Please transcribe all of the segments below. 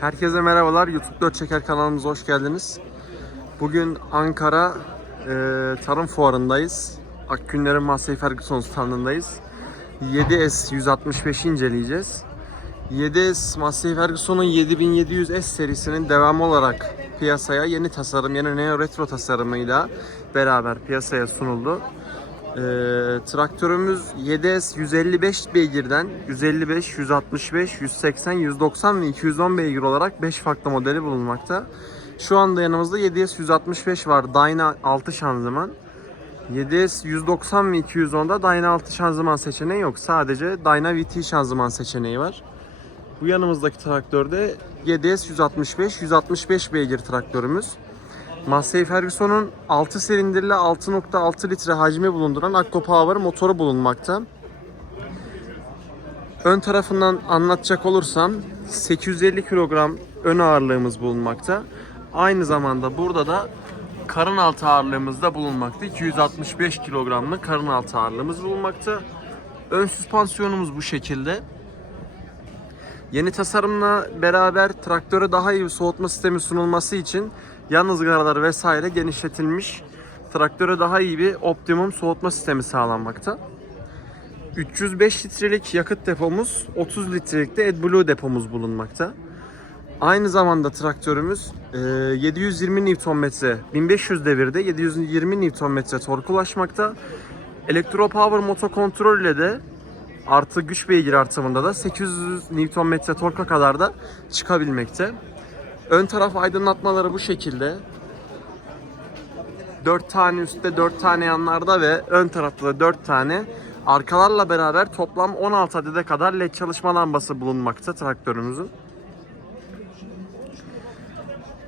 Herkese merhabalar. YouTube 4 Çeker kanalımıza hoş geldiniz. Bugün Ankara e, Tarım Fuarı'ndayız. Akgünler'in Massey Ferguson standındayız. 7S 165'i inceleyeceğiz. 7S Massey Ferguson'un 7700S serisinin devamı olarak piyasaya yeni tasarım, yeni neo retro tasarımıyla beraber piyasaya sunuldu. Ee, traktörümüz 7S 155 beygirden 155, 165, 180, 190 ve 210 beygir olarak 5 farklı modeli bulunmakta. Şu anda yanımızda 7S 165 var. Dyna 6 şanzıman. 7S 190 ve 210'da Dyna 6 şanzıman seçeneği yok. Sadece Dyna VT şanzıman seçeneği var. Bu yanımızdaki traktörde 7S 165, 165 beygir traktörümüz. Massey Ferguson'un 6 silindirli 6.6 litre hacmi bulunduran Akko Power motoru bulunmakta. Ön tarafından anlatacak olursam 850 kilogram ön ağırlığımız bulunmakta. Aynı zamanda burada da karın altı ağırlığımız da bulunmakta. 265 kilogramlık karın altı ağırlığımız bulunmakta. Ön süspansiyonumuz bu şekilde. Yeni tasarımla beraber traktöre daha iyi bir soğutma sistemi sunulması için yan ızgaralar vesaire genişletilmiş. Traktöre daha iyi bir optimum soğutma sistemi sağlanmakta. 305 litrelik yakıt depomuz, 30 litrelik de AdBlue depomuz bulunmakta. Aynı zamanda traktörümüz e, 720 Nm, 1500 devirde 720 Nm tork ulaşmakta. Elektro Power motor kontrol ile de artı güç beygir artımında da 800 Nm torka kadar da çıkabilmekte. Ön taraf aydınlatmaları bu şekilde. 4 tane üstte 4 tane yanlarda ve ön tarafta da 4 tane arkalarla beraber toplam 16 adede kadar led çalışma lambası bulunmakta traktörümüzün.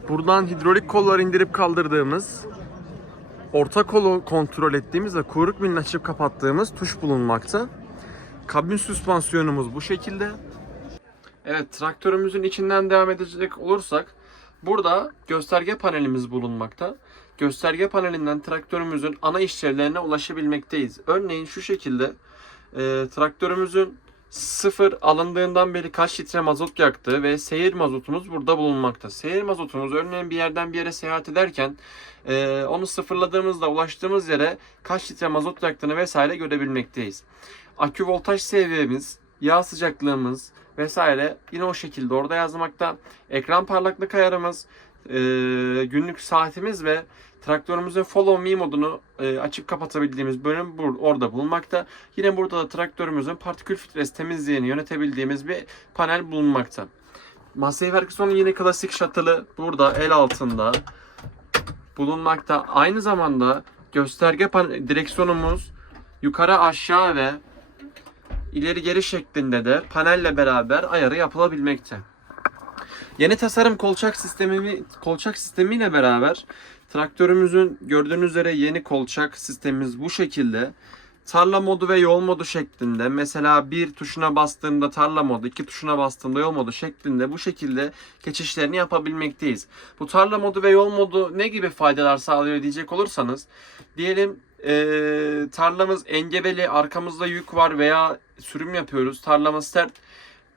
Buradan hidrolik kolları indirip kaldırdığımız, orta kolu kontrol ettiğimiz ve kuyruk milini açıp kapattığımız tuş bulunmakta. Kabin süspansiyonumuz bu şekilde. Evet traktörümüzün içinden devam edecek olursak burada gösterge panelimiz bulunmakta. Gösterge panelinden traktörümüzün ana işlevlerine ulaşabilmekteyiz. Örneğin şu şekilde e, traktörümüzün sıfır alındığından beri kaç litre mazot yaktığı ve seyir mazotumuz burada bulunmakta. Seyir mazotumuz örneğin bir yerden bir yere seyahat ederken e, onu sıfırladığımızda ulaştığımız yere kaç litre mazot yaktığını vesaire görebilmekteyiz. Akü voltaj seviyemiz, yağ sıcaklığımız vesaire yine o şekilde orada yazmakta. Ekran parlaklık ayarımız, e, günlük saatimiz ve traktörümüzün follow me modunu e, açıp kapatabildiğimiz bölüm bur- orada bulunmakta. Yine burada da traktörümüzün partikül filtresi temizliğini yönetebildiğimiz bir panel bulunmakta. Massey Ferguson'un yine klasik shuttle'ı burada el altında bulunmakta. Aynı zamanda gösterge pan- direksiyonumuz yukarı aşağı ve ileri geri şeklinde de panelle beraber ayarı yapılabilmekte. Yeni tasarım kolçak sistemi kolçak sistemiyle beraber traktörümüzün gördüğünüz üzere yeni kolçak sistemimiz bu şekilde. Tarla modu ve yol modu şeklinde. Mesela bir tuşuna bastığımda tarla modu, iki tuşuna bastığımda yol modu şeklinde bu şekilde geçişlerini yapabilmekteyiz. Bu tarla modu ve yol modu ne gibi faydalar sağlıyor diyecek olursanız diyelim eee, tarlamız engebeli, arkamızda yük var veya sürüm yapıyoruz. Tarlamız sert.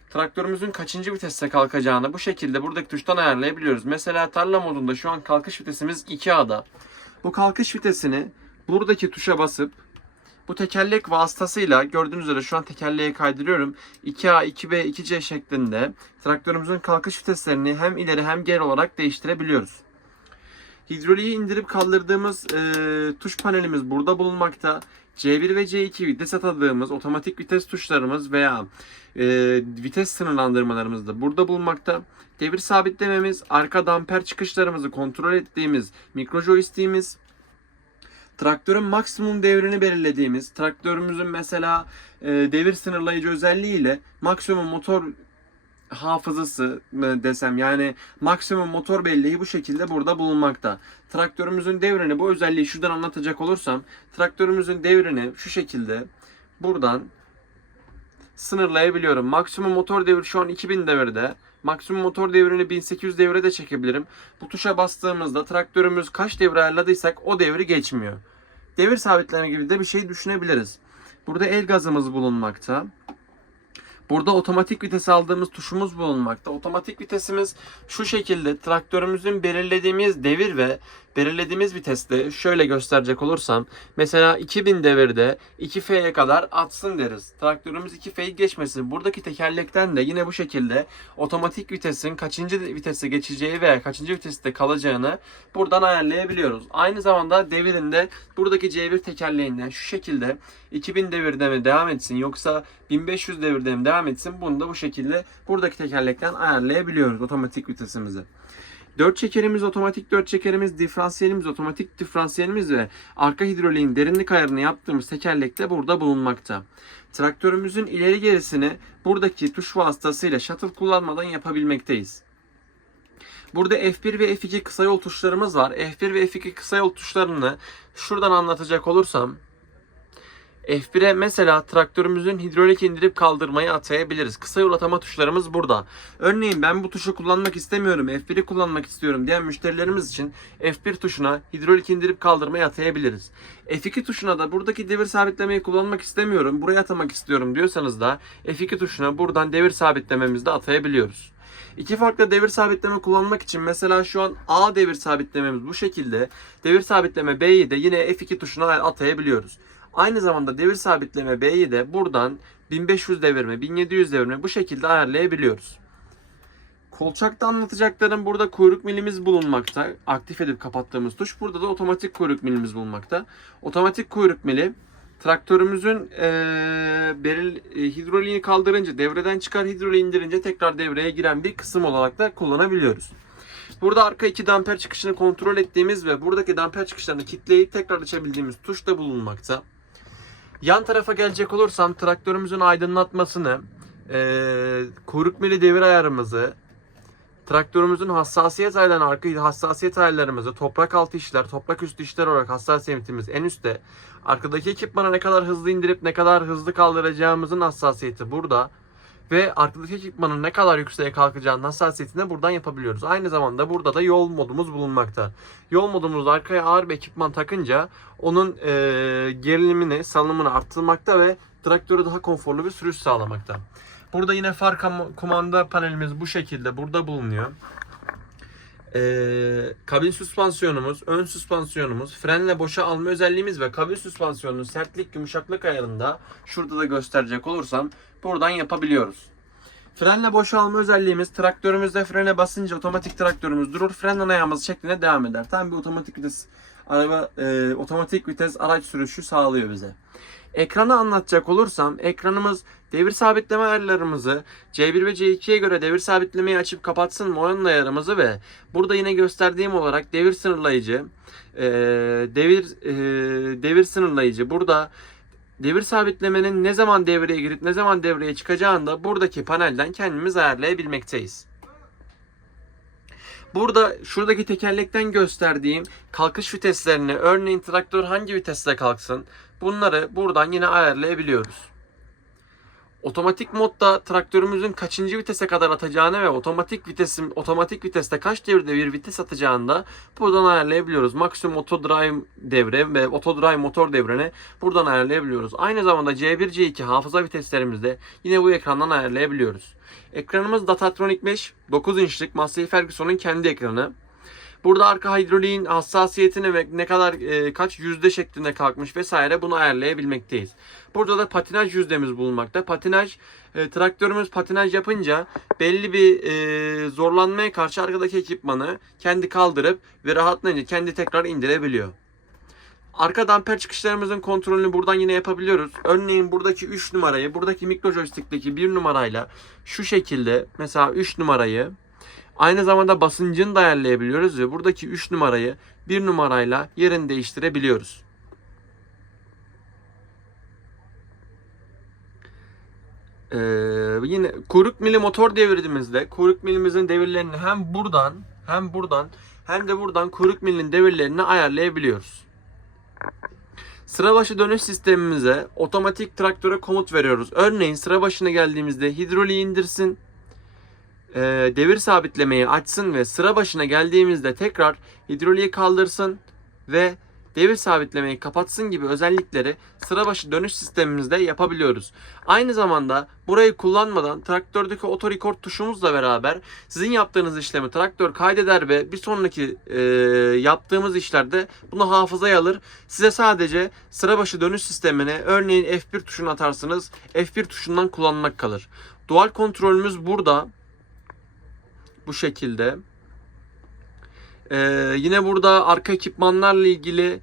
Traktörümüzün kaçıncı viteste kalkacağını bu şekilde buradaki tuştan ayarlayabiliyoruz. Mesela tarla modunda şu an kalkış vitesimiz 2A'da. Bu kalkış vitesini buradaki tuşa basıp bu tekerlek vasıtasıyla gördüğünüz üzere şu an tekerleğe kaydırıyorum. 2A, 2B, 2C şeklinde traktörümüzün kalkış viteslerini hem ileri hem geri olarak değiştirebiliyoruz. Hidroliği indirip kaldırdığımız e, tuş panelimiz burada bulunmakta. C1 ve C2 vites atadığımız otomatik vites tuşlarımız veya e, vites sınırlandırmalarımız da burada bulunmakta. Devir sabitlememiz, arka damper çıkışlarımızı kontrol ettiğimiz mikro joystick'imiz, traktörün maksimum devrini belirlediğimiz, traktörümüzün mesela e, devir sınırlayıcı özelliğiyle maksimum motor hafızası desem yani maksimum motor belleği bu şekilde burada bulunmakta. Traktörümüzün devrini bu özelliği şuradan anlatacak olursam traktörümüzün devrini şu şekilde buradan sınırlayabiliyorum. Maksimum motor devri şu an 2000 devirde. Maksimum motor devrini 1800 devre de çekebilirim. Bu tuşa bastığımızda traktörümüz kaç devre ayarladıysak o devri geçmiyor. Devir sabitleme gibi de bir şey düşünebiliriz. Burada el gazımız bulunmakta. Burada otomatik vites aldığımız tuşumuz bulunmakta. Otomatik vitesimiz şu şekilde traktörümüzün belirlediğimiz devir ve belirlediğimiz viteste şöyle gösterecek olursam mesela 2000 devirde 2F'ye kadar atsın deriz. Traktörümüz 2F'yi geçmesin. Buradaki tekerlekten de yine bu şekilde otomatik vitesin kaçıncı vitese geçeceği veya kaçıncı viteste kalacağını buradan ayarlayabiliyoruz. Aynı zamanda devirinde buradaki C1 tekerleğinden şu şekilde 2000 devirde mi devam etsin yoksa 1500 devirde mi devam etsin bunu da bu şekilde buradaki tekerlekten ayarlayabiliyoruz otomatik vitesimizi. 4 çekerimiz otomatik 4 çekerimiz, diferansiyelimiz otomatik diferansiyelimiz ve arka hidroliğin derinlik ayarını yaptığımız tekerlek de burada bulunmakta. Traktörümüzün ileri gerisini buradaki tuş vasıtasıyla shuttle kullanmadan yapabilmekteyiz. Burada F1 ve F2 kısa yol tuşlarımız var. F1 ve F2 kısa yol tuşlarını şuradan anlatacak olursam F1'e mesela traktörümüzün hidrolik indirip kaldırmayı atayabiliriz. Kısa yol atama tuşlarımız burada. Örneğin ben bu tuşu kullanmak istemiyorum, F1'i kullanmak istiyorum diyen müşterilerimiz için F1 tuşuna hidrolik indirip kaldırmayı atayabiliriz. F2 tuşuna da buradaki devir sabitlemeyi kullanmak istemiyorum, buraya atamak istiyorum diyorsanız da F2 tuşuna buradan devir sabitlememizi de atayabiliyoruz. İki farklı devir sabitleme kullanmak için mesela şu an A devir sabitlememiz bu şekilde. Devir sabitleme B'yi de yine F2 tuşuna atayabiliyoruz. Aynı zamanda devir sabitleme B'yi de buradan 1500 devirme, 1700 devirme bu şekilde ayarlayabiliyoruz. Kolçakta anlatacaklarım burada kuyruk milimiz bulunmakta. Aktif edip kapattığımız tuş. Burada da otomatik kuyruk milimiz bulunmakta. Otomatik kuyruk mili traktörümüzün ee, beril, e, hidroliğini kaldırınca devreden çıkar hidroliği indirince tekrar devreye giren bir kısım olarak da kullanabiliyoruz. Burada arka iki damper çıkışını kontrol ettiğimiz ve buradaki damper çıkışlarını kilitleyip tekrar açabildiğimiz tuş da bulunmakta. Yan tarafa gelecek olursam traktörümüzün aydınlatmasını, ee, kuyruk mili devir ayarımızı, traktörümüzün hassasiyet ayarlarını, arka hassasiyet ayarlarımızı, toprak altı işler, toprak üstü işler olarak hassasiyetimiz en üstte. Arkadaki ekipmana ne kadar hızlı indirip ne kadar hızlı kaldıracağımızın hassasiyeti burada. Ve arkadaki ekipmanın ne kadar yükseğe kalkacağının hassasiyetini buradan yapabiliyoruz. Aynı zamanda burada da yol modumuz bulunmakta. Yol modumuzda arkaya ağır bir ekipman takınca onun e, gerilimini, salınımını arttırmakta ve traktörü daha konforlu bir sürüş sağlamakta. Burada yine far kumanda panelimiz bu şekilde burada bulunuyor. Ee, kabin süspansiyonumuz, ön süspansiyonumuz, frenle boşa alma özelliğimiz ve kabin süspansiyonunun sertlik yumuşaklık ayarında şurada da gösterecek olursam buradan yapabiliyoruz. Frenle boşa alma özelliğimiz traktörümüzde frene basınca otomatik traktörümüz durur. Frenden ayağımız şeklinde devam eder. Tam bir otomatik vites araba e, otomatik vites araç sürüşü sağlıyor bize. Ekranı anlatacak olursam ekranımız devir sabitleme ayarlarımızı C1 ve C2'ye göre devir sabitlemeyi açıp kapatsın mı onun ayarımızı ve burada yine gösterdiğim olarak devir sınırlayıcı e, devir e, devir sınırlayıcı burada devir sabitlemenin ne zaman devreye girip ne zaman devreye çıkacağını da buradaki panelden kendimiz ayarlayabilmekteyiz. Burada şuradaki tekerlekten gösterdiğim kalkış viteslerini örneğin traktör hangi vitesle kalksın bunları buradan yine ayarlayabiliyoruz. Otomatik modda traktörümüzün kaçıncı vitese kadar atacağını ve otomatik vitesin otomatik viteste kaç devirde bir vites atacağını da buradan ayarlayabiliyoruz. Maksimum auto drive devre ve auto drive motor devreni buradan ayarlayabiliyoruz. Aynı zamanda C1 C2 hafıza viteslerimizde yine bu ekrandan ayarlayabiliyoruz. Ekranımız Datatronic 5 9 inçlik Massey Ferguson'un kendi ekranı. Burada arka hidroliğin hassasiyetini ve ne kadar e, kaç yüzde şeklinde kalkmış vesaire bunu ayarlayabilmekteyiz. Burada da patinaj yüzdemiz bulunmakta. Patinaj e, traktörümüz patinaj yapınca belli bir e, zorlanmaya karşı arkadaki ekipmanı kendi kaldırıp ve rahatlayınca kendi tekrar indirebiliyor. Arka damper çıkışlarımızın kontrolünü buradan yine yapabiliyoruz. Örneğin buradaki 3 numarayı, buradaki mikro joystick'teki 1 numarayla şu şekilde mesela 3 numarayı Aynı zamanda basıncını da ayarlayabiliyoruz ve buradaki 3 numarayı 1 numarayla yerini değiştirebiliyoruz. Ee, yine kuyruk mili motor devirdiğimizde kuyruk milimizin devirlerini hem buradan hem buradan hem de buradan kuyruk milinin devirlerini ayarlayabiliyoruz. Sıra başı dönüş sistemimize otomatik traktöre komut veriyoruz. Örneğin sıra başına geldiğimizde hidroliği indirsin, e, devir sabitlemeyi açsın ve sıra başına geldiğimizde tekrar hidroliği kaldırsın ve devir sabitlemeyi kapatsın gibi özellikleri sıra başı dönüş sistemimizde yapabiliyoruz. Aynı zamanda burayı kullanmadan traktördeki auto record tuşumuzla beraber sizin yaptığınız işlemi traktör kaydeder ve bir sonraki e, yaptığımız işlerde bunu hafızaya alır. Size sadece sıra başı dönüş sistemine örneğin F1 tuşunu atarsınız. F1 tuşundan kullanmak kalır. Dual kontrolümüz burada. Bu şekilde. Ee, yine burada arka ekipmanlarla ilgili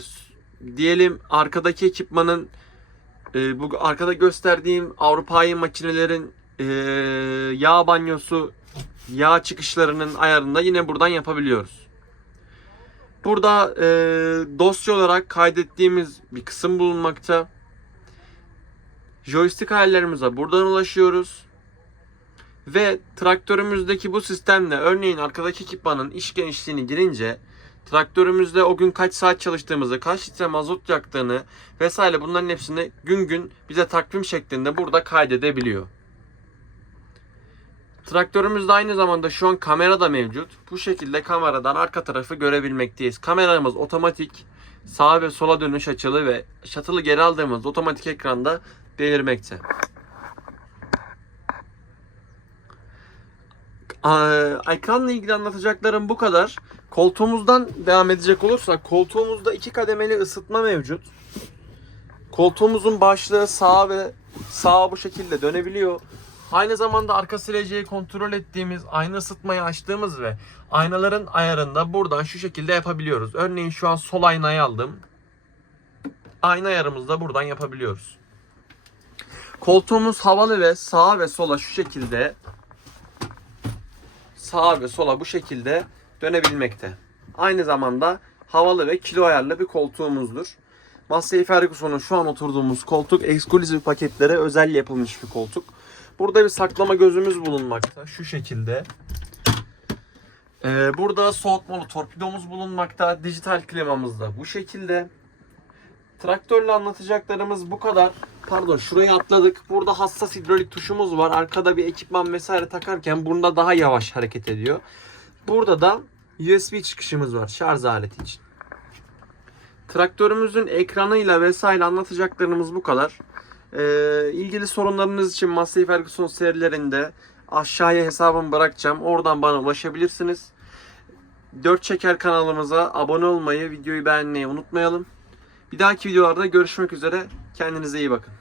s- diyelim arkadaki ekipmanın ee, bu arkada gösterdiğim Avrupa'yı makinelerin ee, yağ banyosu yağ çıkışlarının ayarında yine buradan yapabiliyoruz. Burada ee, dosya olarak kaydettiğimiz bir kısım bulunmakta. Joystick ayarlarımıza buradan ulaşıyoruz. Ve traktörümüzdeki bu sistemle örneğin arkadaki ekipmanın iş genişliğini girince traktörümüzde o gün kaç saat çalıştığımızı, kaç litre mazot yaktığını vesaire bunların hepsini gün gün bize takvim şeklinde burada kaydedebiliyor. Traktörümüzde aynı zamanda şu an kamera da mevcut. Bu şekilde kameradan arka tarafı görebilmekteyiz. Kameramız otomatik sağa ve sola dönüş açılı ve şatılı geri aldığımız otomatik ekranda belirmekte. Ekranla ilgili anlatacaklarım bu kadar. Koltuğumuzdan devam edecek olursak koltuğumuzda iki kademeli ısıtma mevcut. Koltuğumuzun başlığı sağa ve sağa bu şekilde dönebiliyor. Aynı zamanda arka sileceği kontrol ettiğimiz ayna ısıtmayı açtığımız ve aynaların ayarında buradan şu şekilde yapabiliyoruz. Örneğin şu an sol aynayı aldım. Ayna ayarımızı da buradan yapabiliyoruz. Koltuğumuz havalı ve sağa ve sola şu şekilde sağa ve sola bu şekilde dönebilmekte. Aynı zamanda havalı ve kilo ayarlı bir koltuğumuzdur. Massey Ferguson'un şu an oturduğumuz koltuk ekskluzif paketlere özel yapılmış bir koltuk. Burada bir saklama gözümüz bulunmakta. Şu şekilde. Ee, burada soğutmalı torpidomuz bulunmakta. Dijital klimamız da bu şekilde. Traktörle anlatacaklarımız bu kadar. Pardon şurayı atladık. Burada hassas hidrolik tuşumuz var. Arkada bir ekipman vesaire takarken bunda daha yavaş hareket ediyor. Burada da USB çıkışımız var şarj aleti için. Traktörümüzün ekranıyla vesaire anlatacaklarımız bu kadar. Ee, ilgili sorunlarınız için Massey Ferguson serilerinde aşağıya hesabımı bırakacağım. Oradan bana ulaşabilirsiniz. Dört Çeker kanalımıza abone olmayı, videoyu beğenmeyi unutmayalım. Bir dahaki videolarda görüşmek üzere. Kendinize iyi bakın.